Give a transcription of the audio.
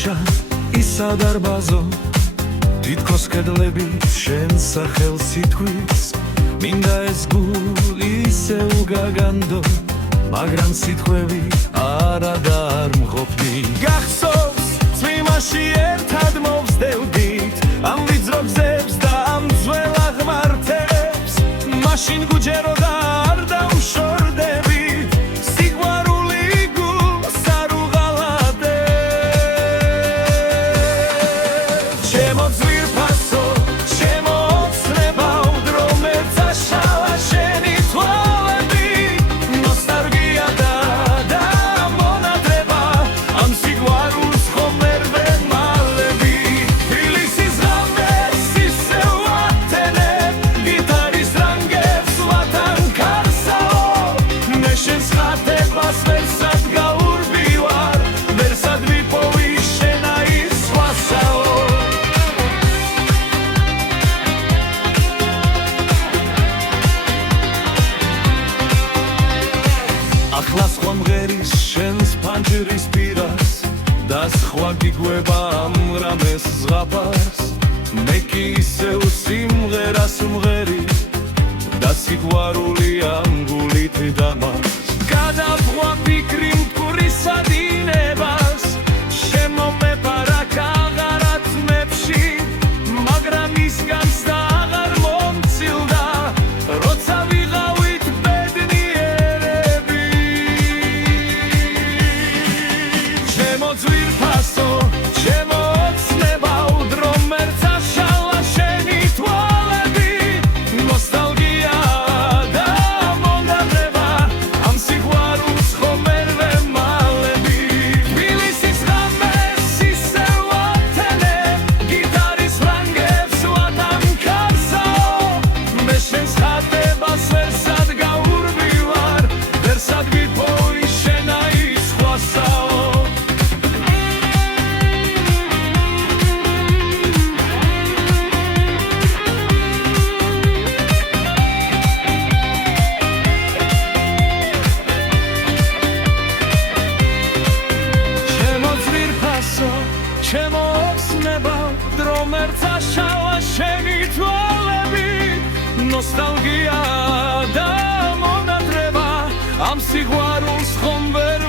ქუჩა ისა დარბაზო თითქოს კედლები შენ სახელს ითქვის მინდა ეს გული ისე უგაგანდო მაგრამ სიტყვები არა და არ მყოფი გახსოვს წვიმაში ერთად მოვსდევდით ამ ვიწრო გზებს და ამ ძველ აღმართებს მაშინ გუჯეროდა არ დავშორდებით სიყვარული გულს არ უღალატებს ჩემო ძვირფასო ჩემო ოცნებავ დრომებს აშალა შენი თვალები ნოსტალგია და მონადრება ამ სიყვარულს ხომ ვერ ვემალები თბილისის ღამეს ისე ვათენებ გიტარის რანგებს ვათან ქარსაო მე შენს ხატებას ვერსად გაურბივარ ვერსად ვიპოვი შენა ის სხვასაო ახლა სხვა მღერის შენს ფანჯრის პირას და სხვა გიგweba ამ რამეს ზღაპარს მე კი ისევ სიმღერას მღერი და სიყვარული ამ გულით დამარს გადავღვა ფიქრი მტკვრისა დინებას შემომეპარაკ აღარათმებში მაგრამ ისგანს და აღარ მომცილდა როცა ვიღავით ბედნიერები ჩემო ძვირფასო ჩემო ოცნებავ დრომებს აშალა შენი თვალები ნოსტალგია და მონადრება ამ სიყვარულს ხომ ვერ ვემალები თბილისის ღამეს ისე ვათენებ გიტარის რანგებს ვათან ქარსაო მე შენს ხატებას ვერსად გაურბივარ ვერსად ვიპოვი შენა ის სხვასაო ჩემო ძვირფასო ჩემო ოცნებავ დრომებს აშალა შენი თვალები ნოსტალგია და მონადრება ამ სიყვარულს ხომ ვერ